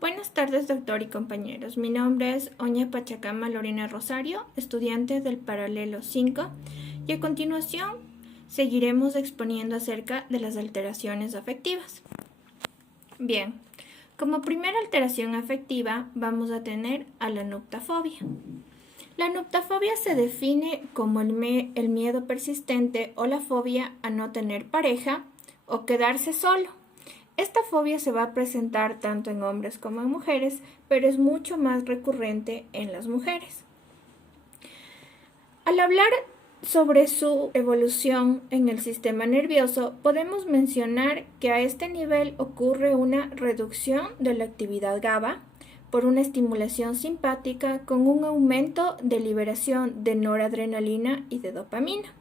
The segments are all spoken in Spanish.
Buenas tardes, doctor y compañeros. Mi nombre es Oña Pachacama Lorena Rosario, estudiante del paralelo 5, y a continuación seguiremos exponiendo acerca de las alteraciones afectivas. Bien, como primera alteración afectiva vamos a tener a la nuptafobia. La nuptafobia se define como el miedo persistente o la fobia a no tener pareja o quedarse solo. Esta fobia se va a presentar tanto en hombres como en mujeres, pero es mucho más recurrente en las mujeres. Al hablar sobre su evolución en el sistema nervioso, podemos mencionar que a este nivel ocurre una reducción de la actividad GABA por una estimulación simpática con un aumento de liberación de noradrenalina y de dopamina.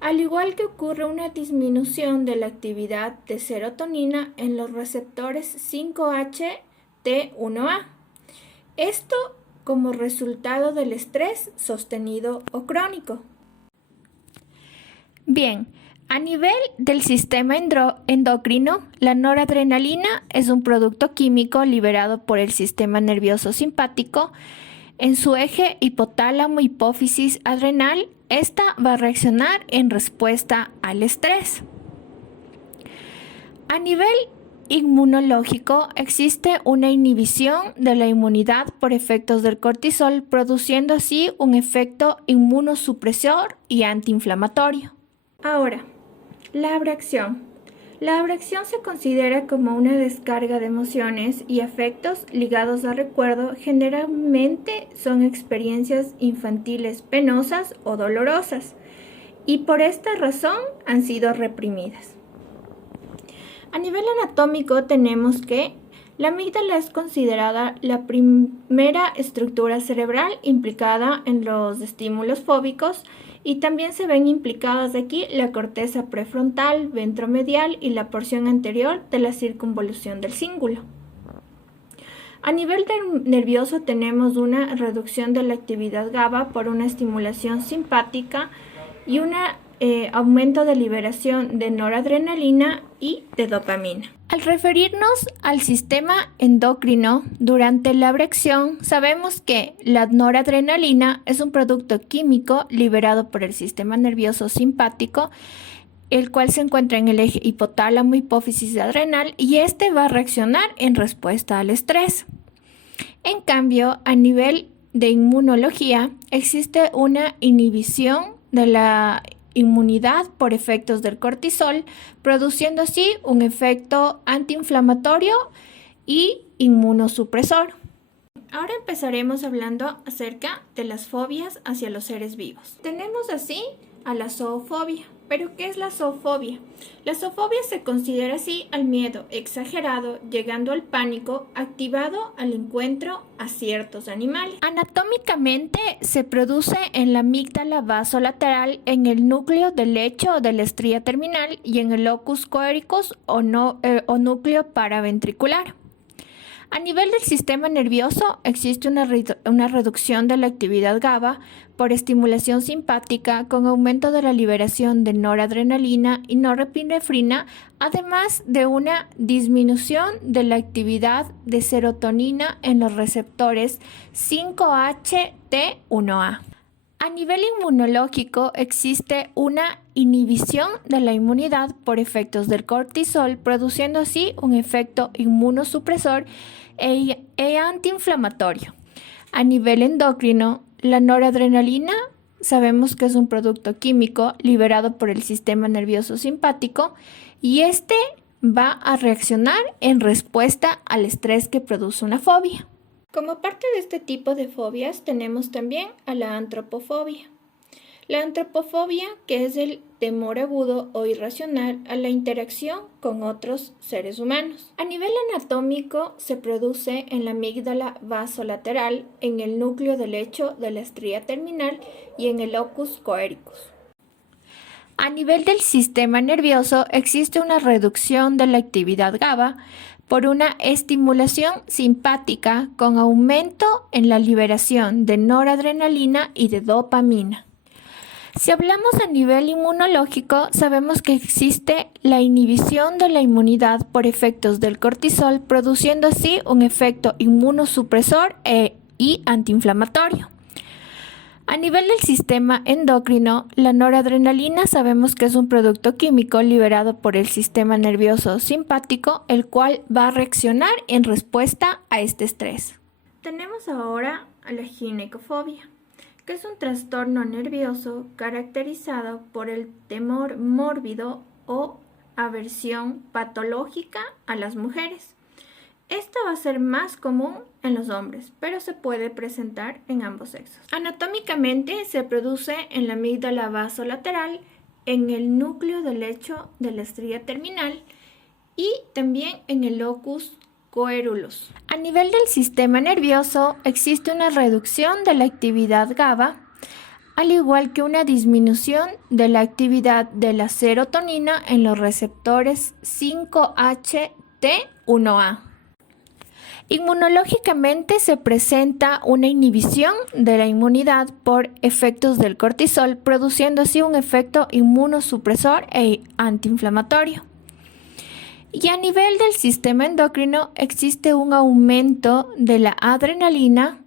Al igual que ocurre una disminución de la actividad de serotonina en los receptores 5-HT1A. Esto como resultado del estrés sostenido o crónico. Bien, a nivel del sistema endocrino, la noradrenalina es un producto químico liberado por el sistema nervioso simpático. En su eje hipotálamo-hipófisis adrenal, esta va a reaccionar en respuesta al estrés. A nivel inmunológico, existe una inhibición de la inmunidad por efectos del cortisol, produciendo así un efecto inmunosupresor y antiinflamatorio. Ahora, la abracción. La abracción se considera como una descarga de emociones y afectos ligados al recuerdo. Generalmente son experiencias infantiles penosas o dolorosas y por esta razón han sido reprimidas. A nivel anatómico tenemos que la amígdala es considerada la primera estructura cerebral implicada en los estímulos fóbicos y también se ven implicadas aquí la corteza prefrontal, ventromedial y la porción anterior de la circunvolución del cíngulo. A nivel nervioso tenemos una reducción de la actividad GABA por una estimulación simpática y un aumento de liberación de noradrenalina y de dopamina. Al referirnos al sistema endocrino, durante la abracción sabemos que la noradrenalina es un producto químico liberado por el sistema nervioso simpático, el cual se encuentra en el eje hipotálamo-hipófisis adrenal y este va a reaccionar en respuesta al estrés. En cambio, a nivel de inmunología, existe una inhibición de la inmunidad por efectos del cortisol, produciendo así un efecto antiinflamatorio y inmunosupresor. Ahora empezaremos hablando acerca de las fobias hacia los seres vivos. Tenemos así a la zoofobia. ¿Pero qué es la zoofobia? La zoofobia se considera así al miedo exagerado, llegando al pánico, activado al encuentro a ciertos animales. Anatómicamente se produce en la amígdala basolateral, en el núcleo del lecho de la estría terminal y en el locus coeruleus o núcleo paraventricular. A nivel del sistema nervioso existe una reducción de la actividad GABA por estimulación simpática con aumento de la liberación de noradrenalina y norepinefrina, además de una disminución de la actividad de serotonina en los receptores 5-HT1A. A nivel inmunológico existe una inhibición de la inmunidad por efectos del cortisol, produciendo así un efecto inmunosupresor e antiinflamatorio. A nivel endocrino, la noradrenalina sabemos que es un producto químico liberado por el sistema nervioso simpático y este va a reaccionar en respuesta al estrés que produce una fobia. Como parte de este tipo de fobias tenemos también a la antropofobia. La antropofobia, que es el temor agudo o irracional a la interacción con otros seres humanos. A nivel anatómico se produce en la amígdala basolateral, en el núcleo del lecho de la estría terminal y en el locus coeruleus. A nivel del sistema nervioso existe una reducción de la actividad GABA por una estimulación simpática con aumento en la liberación de noradrenalina y de dopamina. Si hablamos a nivel inmunológico, sabemos que existe la inhibición de la inmunidad por efectos del cortisol, produciendo así un efecto inmunosupresor y antiinflamatorio. A nivel del sistema endocrino, la noradrenalina sabemos que es un producto químico liberado por el sistema nervioso simpático, el cual va a reaccionar en respuesta a este estrés. Tenemos ahora a la ginecofobia, que es un trastorno nervioso caracterizado por el temor mórbido o aversión patológica a las mujeres. Esta va a ser más común en los hombres, pero se puede presentar en ambos sexos. Anatómicamente se produce en la amígdala basolateral, en el núcleo del lecho de la estría terminal y también en el locus coeruleus. A nivel del sistema nervioso existe una reducción de la actividad GABA, al igual que una disminución de la actividad de la serotonina en los receptores 5-HT1A. Inmunológicamente se presenta una inhibición de la inmunidad por efectos del cortisol, produciendo así un efecto inmunosupresor e antiinflamatorio. Y a nivel del sistema endocrino existe un aumento de la adrenalina,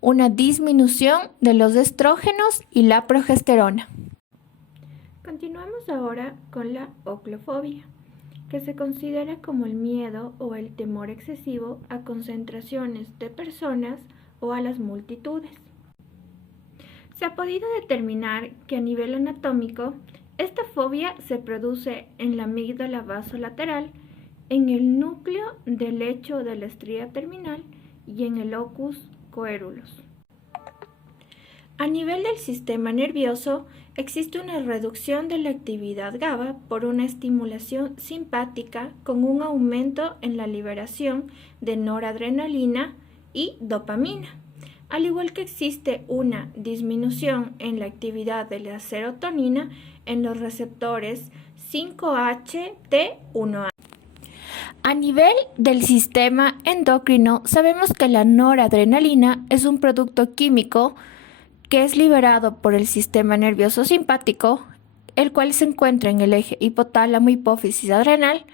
una disminución de los estrógenos y la progesterona. Continuamos ahora con la oclofobia, que se considera como el miedo o el temor excesivo a concentraciones de personas o a las multitudes. Se ha podido determinar que a nivel anatómico, esta fobia se produce en la amígdala basolateral, en el núcleo del lecho de la estría terminal y en el locus coeruleus. A nivel del sistema nervioso, existe una reducción de la actividad GABA por una estimulación simpática con un aumento en la liberación de noradrenalina y dopamina, al igual que existe una disminución en la actividad de la serotonina en los receptores 5-HT1A. A nivel del sistema endocrino, sabemos que la noradrenalina es un producto químico que es liberado por el sistema nervioso simpático, el cual se encuentra en el eje hipotálamo hipófisis adrenal.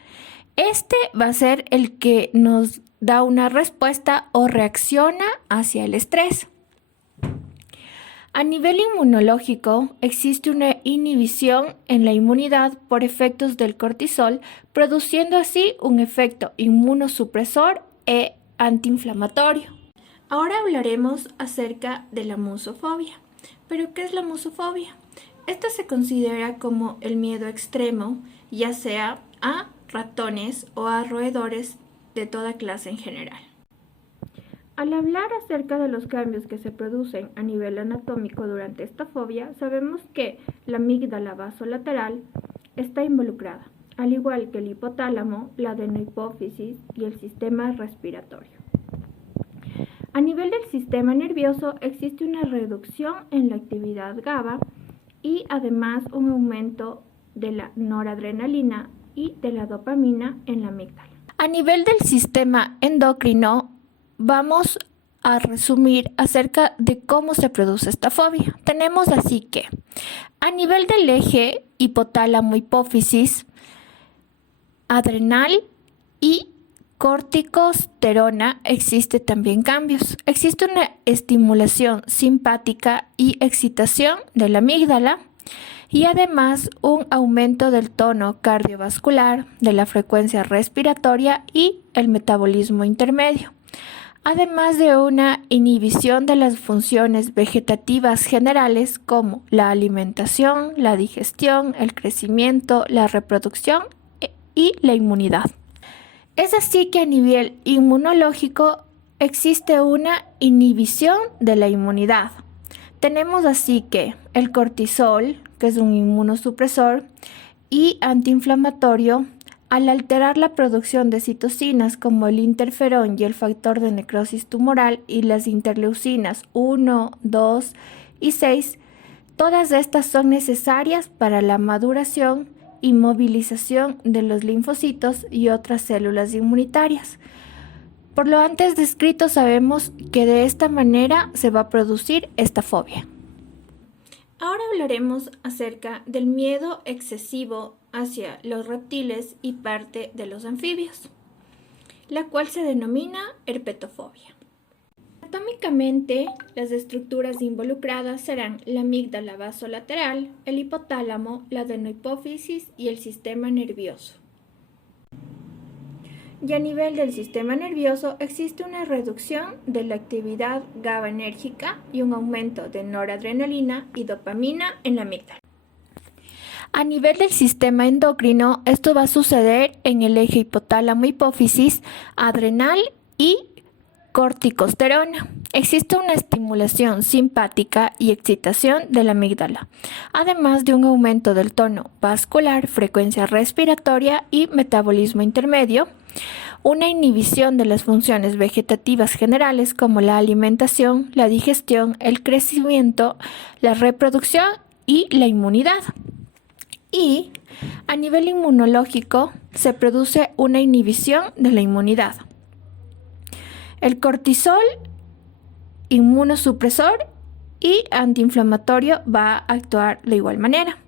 Este va a ser el que nos da una respuesta o reacciona hacia el estrés. A nivel inmunológico, existe una inhibición en la inmunidad por efectos del cortisol, produciendo así un efecto inmunosupresor e antiinflamatorio. Ahora hablaremos acerca de la musofobia. ¿Pero qué es la musofobia? Esta se considera como el miedo extremo, ya sea a ratones o a roedores de toda clase en general. Al hablar acerca de los cambios que se producen a nivel anatómico durante esta fobia, sabemos que la amígdala basolateral está involucrada, al igual que el hipotálamo, la adenohipófisis y el sistema respiratorio. A nivel del sistema nervioso existe una reducción en la actividad GABA y además un aumento de la noradrenalina y de la dopamina en la amígdala. A nivel del sistema endocrino, vamos a resumir acerca de cómo se produce esta fobia. Tenemos así que a nivel del eje hipotálamo-hipófisis, adrenal y corticosterona existe también cambios. Existe una estimulación simpática y excitación de la amígdala y además un aumento del tono cardiovascular, de la frecuencia respiratoria y el metabolismo intermedio, además de una inhibición de las funciones vegetativas generales como la alimentación, la digestión, el crecimiento, la reproducción y la inmunidad. Es así que a nivel inmunológico existe una inhibición de la inmunidad. Tenemos así que el cortisol, que es un inmunosupresor y antiinflamatorio, al alterar la producción de citocinas como el interferón y el factor de necrosis tumoral y las interleucinas 1, 2 y 6, todas estas son necesarias para la maduración y movilización de los linfocitos y otras células inmunitarias. Por lo antes descrito, sabemos que de esta manera se va a producir esta fobia. Ahora hablaremos acerca del miedo excesivo hacia los reptiles y parte de los anfibios, la cual se denomina herpetofobia. Anatómicamente, las estructuras involucradas serán la amígdala basolateral, el hipotálamo, la adenohipófisis y el sistema nervioso. Y a nivel del sistema nervioso existe una reducción de la actividad GABAergica y un aumento de noradrenalina y dopamina en la amígdala. A nivel del sistema endocrino, esto va a suceder en el eje hipotálamo-hipófisis, adrenal y corticosterona. Existe una estimulación simpática y excitación de la amígdala, además de un aumento del tono vascular, frecuencia respiratoria y metabolismo intermedio, una inhibición de las funciones vegetativas generales como la alimentación, la digestión, el crecimiento, la reproducción y la inmunidad. Y a nivel inmunológico se produce una inhibición de la inmunidad. El cortisol, inmunosupresor y antiinflamatorio va a actuar de igual manera,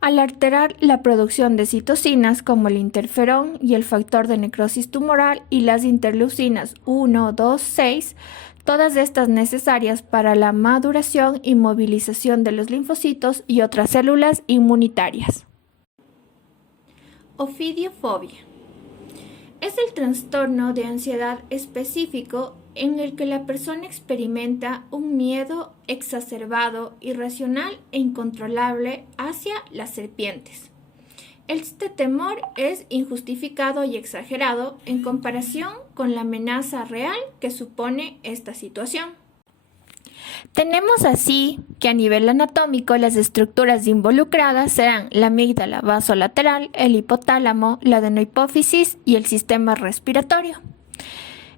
al alterar la producción de citocinas como el interferón y el factor de necrosis tumoral y las interleucinas 1, 2, 6, todas estas necesarias para la maduración y movilización de los linfocitos y otras células inmunitarias. Ofidiofobia. Es el trastorno de ansiedad específico en el que la persona experimenta un miedo exacerbado, irracional e incontrolable hacia las serpientes. Este temor es injustificado y exagerado en comparación con la amenaza real que supone esta situación. Tenemos así que a nivel anatómico las estructuras involucradas serán la amígdala basolateral, el hipotálamo, la adenohipófisis y el sistema respiratorio.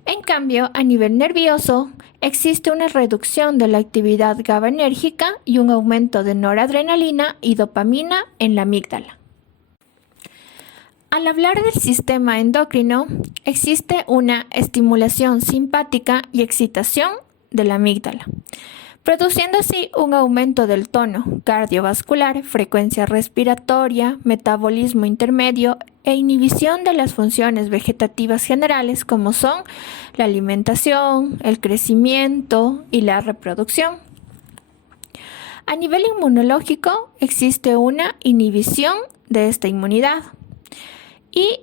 En cambio, a nivel nervioso, existe una reducción de la actividad GABAergica y un aumento de noradrenalina y dopamina en la amígdala. Al hablar del sistema endocrino, existe una estimulación simpática y excitación de la amígdala, produciendo así un aumento del tono cardiovascular, frecuencia respiratoria, metabolismo intermedio e inhibición de las funciones vegetativas generales como son la alimentación, el crecimiento y la reproducción. A nivel inmunológico existe una inhibición de esta inmunidad y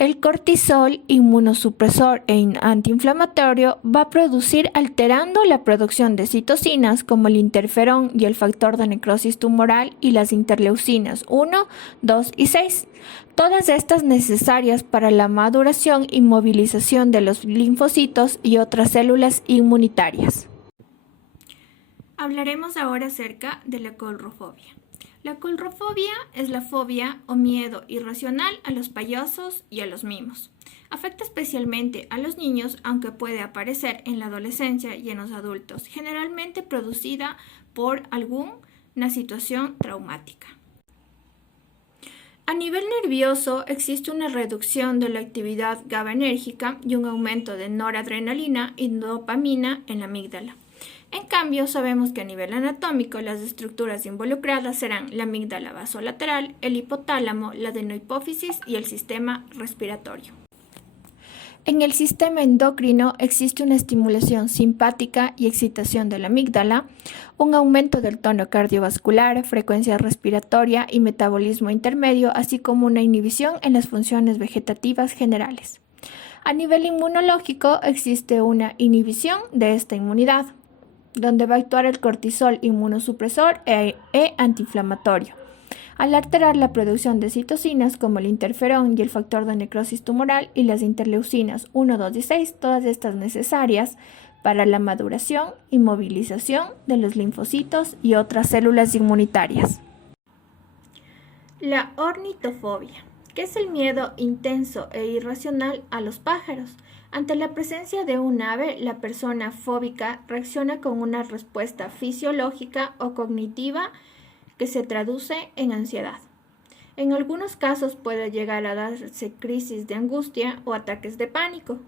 el cortisol, inmunosupresor e antiinflamatorio, va a producir alterando la producción de citocinas como el interferón y el factor de necrosis tumoral y las interleucinas 1, 2 y 6. Todas estas necesarias para la maduración y movilización de los linfocitos y otras células inmunitarias. Hablaremos ahora acerca de la coulrofobia. La coulrofobia es la fobia o miedo irracional a los payasos y a los mimos. Afecta especialmente a los niños, aunque puede aparecer en la adolescencia y en los adultos, generalmente producida por alguna situación traumática. A nivel nervioso existe una reducción de la actividad GABAergica y un aumento de noradrenalina y dopamina en la amígdala. En cambio, sabemos que a nivel anatómico las estructuras involucradas serán la amígdala basolateral, el hipotálamo, la adenohipófisis y el sistema respiratorio. En el sistema endocrino existe una estimulación simpática y excitación de la amígdala, un aumento del tono cardiovascular, frecuencia respiratoria y metabolismo intermedio, así como una inhibición en las funciones vegetativas generales. A nivel inmunológico existe una inhibición de esta inmunidad, donde va a actuar el cortisol inmunosupresor e antiinflamatorio, al alterar la producción de citocinas como el interferón y el factor de necrosis tumoral y las interleucinas 1, 2 y 6, todas estas necesarias para la maduración y movilización de los linfocitos y otras células inmunitarias. La ornitofobia, que es el miedo intenso e irracional a los pájaros. Ante la presencia de un ave, la persona fóbica reacciona con una respuesta fisiológica o cognitiva que se traduce en ansiedad. En algunos casos puede llegar a darse crisis de angustia o ataques de pánico.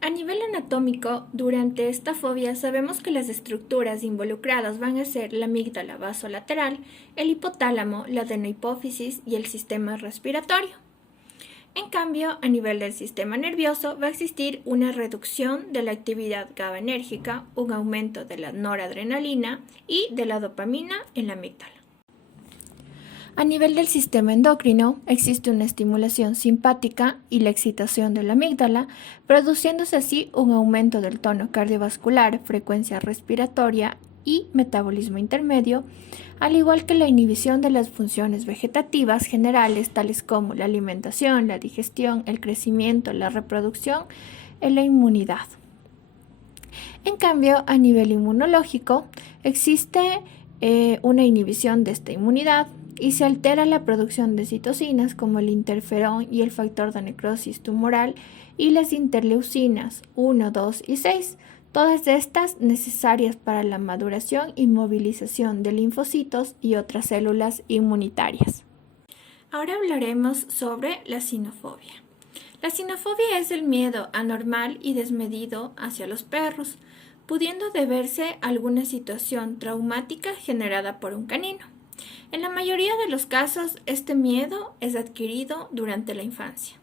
A nivel anatómico, durante esta fobia sabemos que las estructuras involucradas van a ser la amígdala basolateral, el hipotálamo, la adenohipófisis y el sistema respiratorio. En cambio, a nivel del sistema nervioso va a existir una reducción de la actividad GABAérgica, un aumento de la noradrenalina y de la dopamina en la amígdala. A nivel del sistema endocrino existe una estimulación simpática y la excitación de la amígdala, produciéndose así un aumento del tono cardiovascular, frecuencia respiratoria y metabolismo intermedio, al igual que la inhibición de las funciones vegetativas generales tales como la alimentación, la digestión, el crecimiento, la reproducción y la inmunidad. En cambio, a nivel inmunológico existe una inhibición de esta inmunidad y se altera la producción de citocinas como el interferón y el factor de necrosis tumoral y las interleucinas 1, 2 y 6, todas estas necesarias para la maduración y movilización de linfocitos y otras células inmunitarias. Ahora hablaremos sobre la sinofobia. La sinofobia es el miedo anormal y desmedido hacia los perros, pudiendo deberse a alguna situación traumática generada por un canino. En la mayoría de los casos, este miedo es adquirido durante la infancia.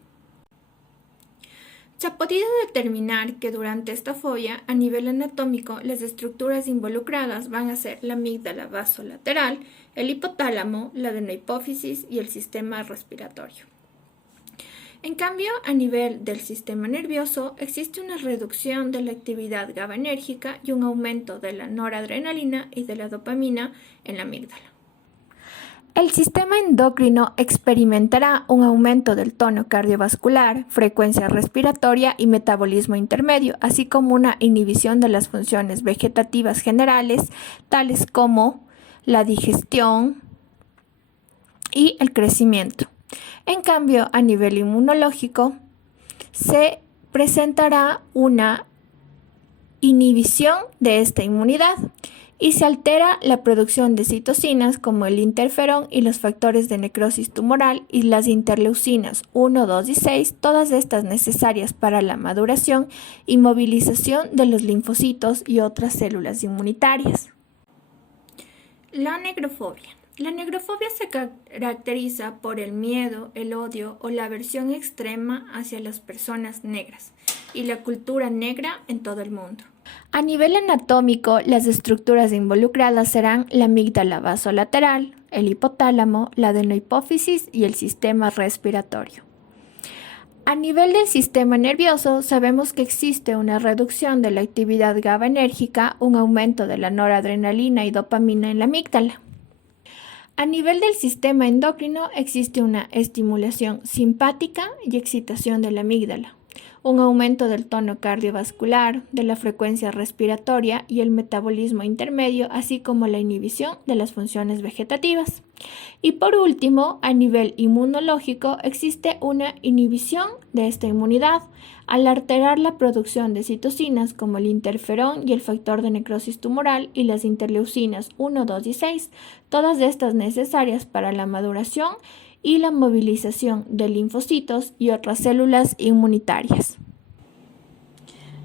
Se ha podido determinar que durante esta fobia, a nivel anatómico, las estructuras involucradas van a ser la amígdala basolateral, el hipotálamo, la adenohipófisis y el sistema respiratorio. En cambio, a nivel del sistema nervioso, existe una reducción de la actividad GABAérgica y un aumento de la noradrenalina y de la dopamina en la amígdala. El sistema endocrino experimentará un aumento del tono cardiovascular, frecuencia respiratoria y metabolismo intermedio, así como una inhibición de las funciones vegetativas generales, tales como la digestión y el crecimiento. En cambio, a nivel inmunológico, se presentará una inhibición de esta inmunidad y se altera la producción de citocinas como el interferón y los factores de necrosis tumoral y las interleucinas 1, 2 y 6, todas estas necesarias para la maduración y movilización de los linfocitos y otras células inmunitarias. La negrofobia. La negrofobia se caracteriza por el miedo, el odio o la aversión extrema hacia las personas negras y la cultura negra en todo el mundo. A nivel anatómico, las estructuras involucradas serán la amígdala basolateral, el hipotálamo, la adenohipófisis y el sistema respiratorio. A nivel del sistema nervioso, sabemos que existe una reducción de la actividad GABAérgica, un aumento de la noradrenalina y dopamina en la amígdala. A nivel del sistema endocrino existe una estimulación simpática y excitación de la amígdala, un aumento del tono cardiovascular, de la frecuencia respiratoria y el metabolismo intermedio, así como la inhibición de las funciones vegetativas. Y por último, a nivel inmunológico existe una inhibición de esta inmunidad al alterar la producción de citocinas como el interferón y el factor de necrosis tumoral y las interleucinas 1, 2 y 6, todas estas necesarias para la maduración y la movilización de linfocitos y otras células inmunitarias.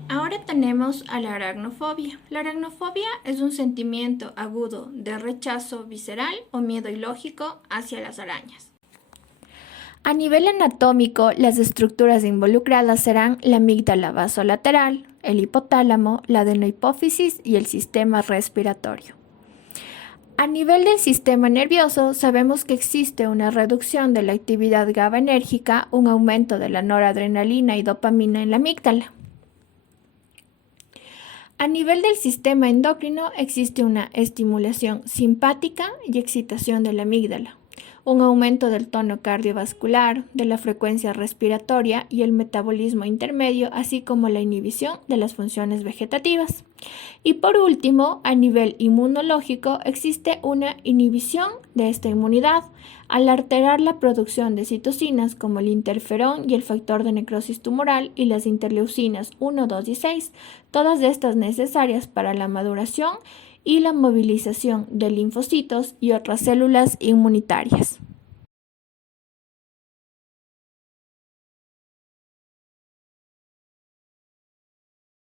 Ahora tenemos a la aracnofobia. La aracnofobia es un sentimiento agudo de rechazo visceral o miedo ilógico hacia las arañas. A nivel anatómico, las estructuras involucradas serán la amígdala basolateral, el hipotálamo, la adenohipófisis y el sistema respiratorio. A nivel del sistema nervioso, sabemos que existe una reducción de la actividad GABAérgica, un aumento de la noradrenalina y dopamina en la amígdala. A nivel del sistema endocrino existe una estimulación simpática y excitación de la amígdala, un aumento del tono cardiovascular, de la frecuencia respiratoria y el metabolismo intermedio, así como la inhibición de las funciones vegetativas. Y por último, a nivel inmunológico existe una inhibición de esta inmunidad al alterar la producción de citocinas como el interferón y el factor de necrosis tumoral y las interleucinas 1, 2 y 6, todas estas necesarias para la maduración y la movilización de linfocitos y otras células inmunitarias.